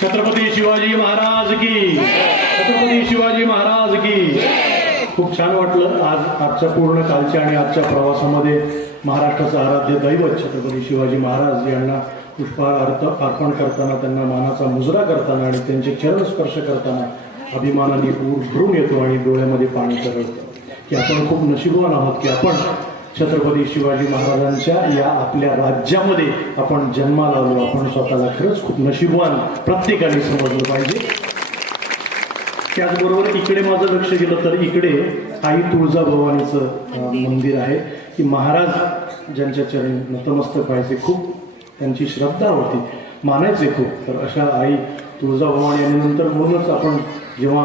छत्रपती शिवाजी महाराज की छत्रपती शिवाजी महाराज की. खूप छान वाटलं आज आजच्या पूर्ण कालच्या आणि आजच्या प्रवासामध्ये महाराष्ट्राचं आराध्य दैवत छत्रपती शिवाजी महाराज यांना पुष्पहार अर्थ अर्पण करताना त्यांना मानाचा मुजरा करताना आणि त्यांचे चरण स्पर्श करताना अभिमानाने ऊर भरून येतो आणि डोळ्यामध्ये पाणी तरळतं. की आपण खूप नशिबवान आहोत की आपण छत्रपती शिवाजी महाराजांच्या या आपल्या राज्यामध्ये आपण जन्माला आलो आपण स्वतःला खरंच खूप नशीबवान प्रत्येकाने समजलं पाहिजे. त्याचबरोबर इकडे माझं लक्ष गेलं तर इकडे आई तुळजाभवानीचं मंदिर आहे. की महाराज ज्यांच्या चरणी नतमस्तक व्हायचे खूप त्यांची श्रद्धा होती. मानायचे खूप. तर अशा आई तुळजाभवानी आणि नंतर म्हणूनच आपण जेव्हा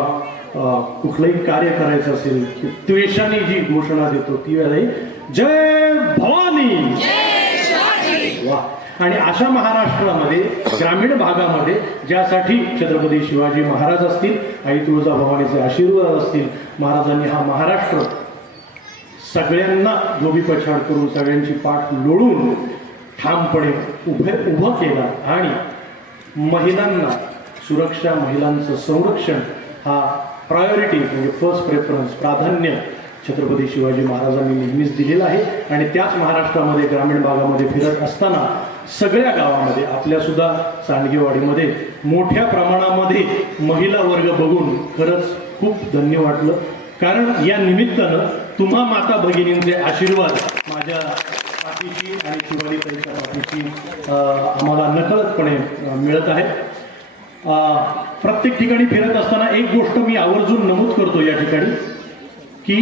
कुठलंही कार्य करायचं असेल द्वेषाने जी घोषणा देतो ती वेळाही जय भवानी. वा. आणि अशा महाराष्ट्रामध्ये ग्रामीण भागामध्ये ज्यासाठी छत्रपती शिवाजी महाराज असतील आई तुळजाभवानीचे आशीर्वाद असतील महाराजांनी हा महाराष्ट्र सगळ्यांना जोबी पछाड करून सगळ्यांची पाठ लोळून ठामपणे उभे उभं केला आणि महिलांना सुरक्षा महिलांचं संरक्षण हा प्रायोरिटी म्हणजे फर्स्ट प्रेफरन्स प्राधान्य छत्रपती शिवाजी महाराजांनी नेहमीच दिलेला आहे. आणि त्याच महाराष्ट्रामध्ये ग्रामीण भागामध्ये फिरत असताना सगळ्या गावामध्ये आपल्या सुद्धा सांडगेवाडीमध्ये मोठ्या प्रमाणामध्ये महिला वर्ग बघून खरंच खूप धन्य वाटलं. कारण या निमित्तानं तुम्हा माता भगिनींचे आशीर्वाद माझ्या पाठीशी आणि शिवाजी ताईच्या पाठीशी आम्हाला नकळतपणे मिळत आहे प्रत्येक ठिकाणी फिरत असताना एक गोष्ट मी आवर्जून नमूद करतो या ठिकाणी की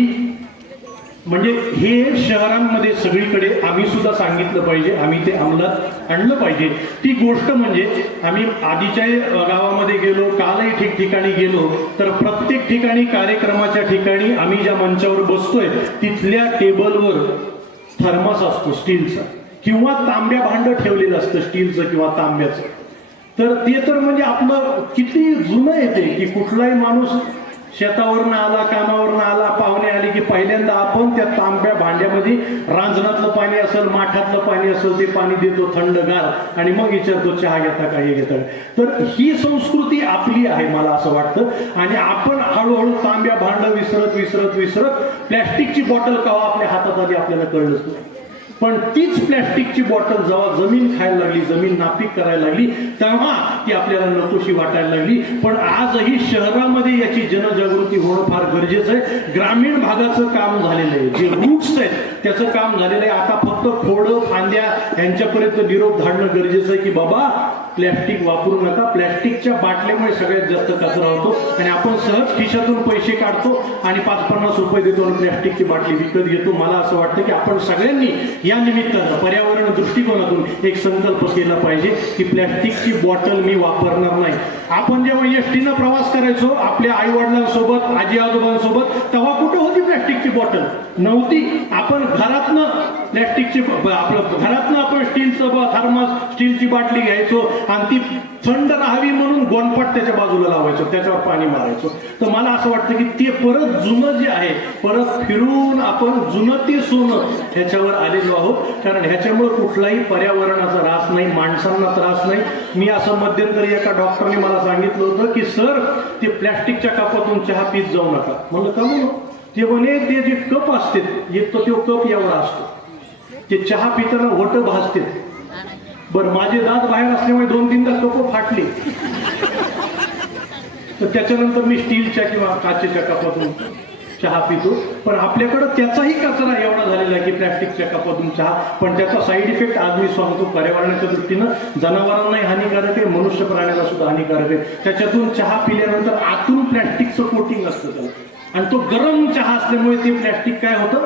म्हणजे हे शहरांमध्ये सगळीकडे आम्ही सुद्धा सांगितलं पाहिजे आम्ही ते अंमलात आणलं पाहिजे. ती गोष्ट म्हणजे आम्ही आधीच्या गावामध्ये गेलो कालही ठिकठिकाणी गेलो तर प्रत्येक ठिकाणी कार्यक्रमाच्या ठिकाणी आम्ही ज्या मंचावर बसतोय तिथल्या टेबलवर थर्मास असतो स्टीलचा. किंवा तांब्या भांड ठेवलेलं असतं स्टीलचं किंवा तांब्याचं. तर ते तर म्हणजे आपलं किती जुनं येते की कुठलाही माणूस शेतावरनं आला कामावरनं आला पाहुणे आले की पहिल्यांदा आपण त्या तांब्या भांड्यामध्ये रांजणातलं पाणी असेल माठातलं पाणी असेल ते पाणी देतो थंडगार आणि मग विचारतो चहा घेता का हे घेता तर ही संस्कृती आपली आहे मला असं वाटतं. आणि आपण हळूहळू तांब्या भांड विसरत विसरत विसरत प्लॅस्टिकची बॉटल कावा आपल्या हातात आली आपल्याला कळलंच नाही. पण तीच प्लॅस्टिकची बॉटल जेव्हा जमीन खायला लागली जमीन नापीक करायला लागली तेव्हा ती आपल्याला नकोशी वाटायला लागली. पण आजही शहरामध्ये याची जनजागृती होणं फार गरजेचं आहे. ग्रामीण भागाचं काम झालेलं आहे. जे रूट्स आहेत त्याचं काम झालेलं आहे. आता फक्त खोडं फांद्या यांच्यापर्यंत निरोप धाडणं गरजेचं आहे की बाबा प्लॅस्टिक वापरू नका. प्लॅस्टिकच्या बाटल्यामुळे सगळ्यात जास्त कचरा होतो आणि आपण सहज खिशातून पैसे काढतो आणि पाच पन्नास रुपये देतो आणि प्लॅस्टिकची बाटली विकत घेतो. मला असं वाटतं की आपण सगळ्यांनी या निमित्तानं पर्यावरण दृष्टिकोनातून एक संकल्प केला पाहिजे की प्लॅस्टिकची बॉटल मी वापरणार नाही. आपण जेव्हा एस टीनं प्रवास करायचो आपल्या आई वडिलांसोबत आजी आजोबांसोबत तेव्हा कुठं होती प्लॅस्टिकची बॉटल? नव्हती. आपण घरातनं प्लॅस्टिकची आपलं घरातनं आपण स्टीलचं थर्मस स्टीलची बाटली घ्यायचो आणि ती थंड राहावी म्हणून गोनपट त्याच्या बाजूला लावायचो त्याच्यावर पाणी मारायचो. तर मला असं वाटतं की ते परत जुनं जे आहे परत फिरून आपण जुनं ते सोनं ह्याच्यावर आलेलो आहोत. कारण ह्याच्यामुळे कुठलाही पर्यावरणाचा ऱ्हास नाही माणसांना त्रास नाही. मी असं मध्यंतरी एका डॉक्टरने मला सांगितलं होतं की सर ते प्लॅस्टिकच्या कपातून चहा पीत जाऊ नका. म्हणलं का म्हणून ते म्हणे ते जे कप असते एक तर तो कप यावर असतो. ते चहा पिताना वट भासते बर माझे दात बाहेर असल्यामुळे दोन तीनदा कप फाटले. तर त्याच्यानंतर मी स्टीलच्या किंवा काचेच्या कपातून चहा पितो. पण आपल्याकडं त्याचाही कचरा एवढा झालेला आहे की प्लॅस्टिकच्या कपातून चहा. पण त्याचा साईड इफेक्ट आज मी सांगतो पर्यावरणाच्या दृष्टीनं. जनावरांनाही हानिकारक आहे मनुष्य प्राण्याला सुद्धा हानिकारक आहे. त्याच्यातून चहा पिल्यानंतर आतून प्लॅस्टिकचं कोटिंग असतं त्याला. आणि तो गरम चहा असल्यामुळे ते प्लॅस्टिक काय होतं?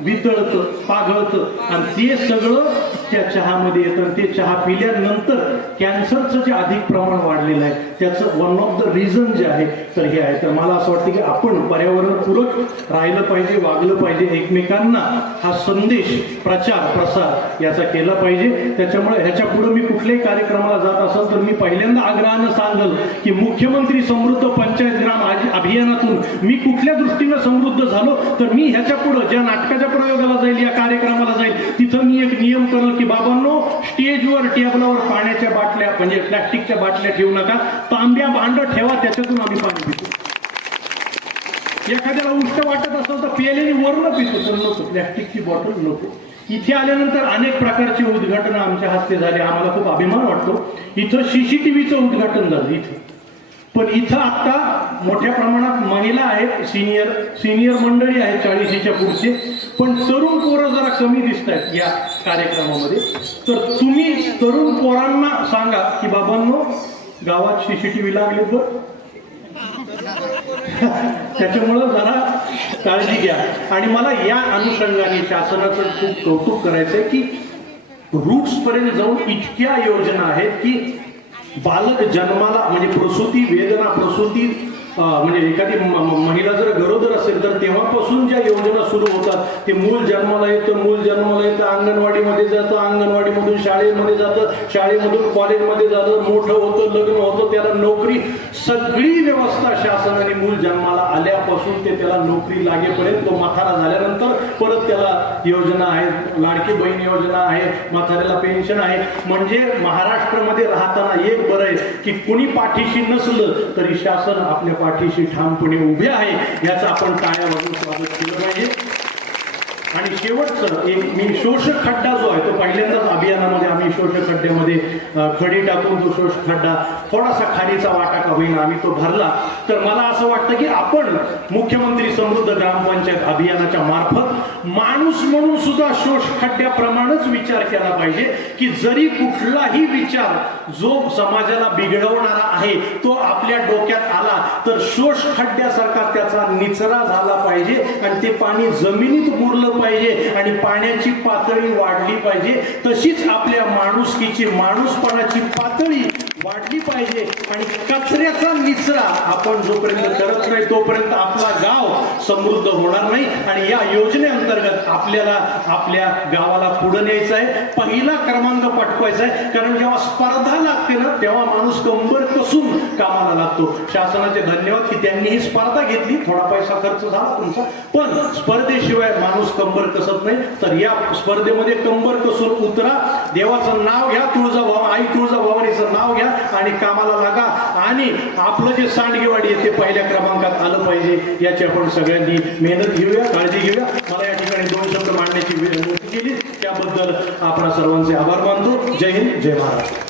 वितळतं पाघळतं आणि ते सगळं त्या चहामध्ये येतं आणि ते चहा पिल्यानंतर कॅन्सरचं जे अधिक प्रमाण वाढलेलं आहे त्याचं वन ऑफ द रिझन जे आहे तर हे आहे. तर मला असं वाटतं की आपण पर्यावरणपूरक राहिलं पाहिजे वागलं पाहिजे एकमेकांना. हा संदेश प्रचार प्रसार याचा केला पाहिजे. त्याच्यामुळे ह्याच्या पुढे मी कुठल्याही कार्यक्रमाला जात असेल तर मी पहिल्यांदा आग्रहानं सांगल की मुख्यमंत्री समृद्ध पंचायत ग्राम आज- अभियानातून मी कुठल्या दृष्टीनं समृद्ध झालो तर मी ह्याच्या पुढे ज्या नाटकाच्या प्रयोगाला जाईल या कार्यक्रमाला जाईल तिथं मी एक नियम करल की बाबांनो स्टेजवर टेबलावर पाण्याच्या बाटल्या म्हणजे प्लॅस्टिकच्या बाटल्या ठेवू नका. तांब्या भांड ठेवा त्याच्यातून आम्ही पाणी पितो. एखाद्याला उष्ट वाटत असेल तर पियालेली वरण पितो तर नको प्लॅस्टिकची बॉटल नको. इथे आल्यानंतर अनेक प्रकारचे उद्घाटन आमच्या हस्ते झाले. आम्हाला खूप अभिमान वाटतो. इथं सीसीटीव्हीचं उद्घाटन झालं इथं. पण इथं आता मोठ्या प्रमाणात महिला आहेत सिनियर सिनियर मंडळी आहेत चाळीशीच्या पुढचे. पण तरुण पोरं जरा कमी दिसत आहेत या कार्यक्रमामध्ये. तर तुम्ही तरुण पोरांना सांगा की बाबांनो गावात सीसीटीव्ही लागले तर? त्याच्यामुळं जरा काळजी घ्या. आणि मला या अनुषंगाने शासनाचं खूप कौतुक करायचंय की रूट्स पर्यंत जाऊन इतक्या योजना आहेत की बालक जन्माला म्हणजे प्रसूती वेदना प्रसूती म्हणजे एखादी महिला जर गरोदर असेल तर तेव्हापासून ज्या योजना सुरू होतात ते मूल जन्माला येतं मूल जन्माला येतं अंगणवाडीमध्ये जातं अंगणवाडीमधून शाळेमध्ये जातं शाळेमधून कॉलेजमध्ये जातं मोठं होतं लग्न होतं त्याला नोकरी सगळी व्यवस्था शासनाने मूल जन्माला आल्या आल्यापासून ते त्याला नोकरी लागेपर्यंत तो म्हातारा झाल्यानंतर परत त्याला योजना आहे लाडकी बहीण योजना आहे म्हाताऱ्याला पेन्शन आहे. म्हणजे महाराष्ट्रामध्ये राहताना एक बरं आहे की कुणी पाठीशी नसलं तरी शासन आपल्या पाठीशी ठामपणे उभे आहे. याचं आपण टाळ्या वाजून स्वागत केलं पाहिजे. आणि शेवटचं एक मी शोषक खड्डा जो आहे तो पहिल्यांदाच अभियानामध्ये आम्ही शोषक खड्ड्यामध्ये खडी टाकून तो शोषक खड्डा थोडासा खालीचा वाटा का होईना आम्ही तो भरला. तर मला असं वाटतं की आपण मुख्यमंत्री समृद्ध ग्रामपंचायत अभियानाच्या मार्फत माणूस म्हणून सुद्धा शोष खड्ड्याप्रमाणेच विचार केला पाहिजे की जरी कुठलाही विचार जो समाजाला बिघडवणारा आहे तो तर शोष खड्ड्यासारखा त्याचा निचरा झाला पाहिजे आणि ते पाणी जमिनीत मुरलं पाहिजे आणि पाण्याची पातळी वाढली पाहिजे. तशीच आपल्या माणुसकीची माणूसपणाची पातळी वाढली पाहिजे. आणि कचऱ्याचा निचरा आपण जोपर्यंत करत नाही तोपर्यंत आपला गाव समृद्ध होणार नाही. आणि या योजनेअंतर्गत आपल्याला आपल्या गावाला पुढे न्यायचं आहे. पहिला क्रमांक पटवायचा आहे. कारण जेव्हा स्पर्धा लागते ना तेव्हा माणूस कंबर कसून कामाला लागतो. शासनाचे धन्यवाद की त्यांनी ही स्पर्धा घेतली. थोडा पैसा खर्च झाला तुमचा. पण स्पर्धेशिवाय माणूस कंबर कसत नाही. तर या स्पर्धेमध्ये कंबर कसून उतरा. देवाचं नाव घ्या तुळजाभवा आई तुळजाभवानीचं नाव घ्या आणि कामाला लागा. आणि आपलं जे सांडगेवाडी आहे ते पहिल्या क्रमांकात आलं पाहिजे याची आपण सगळ्यांनी मेहनत घेऊया काळजी घेऊया. मला या ठिकाणी दोन शब्द मांडण्याची विनंती केली. त्याबद्दल आपण सर्वांचे आभार मानतो. जय हिंद जय महाराष्ट्र.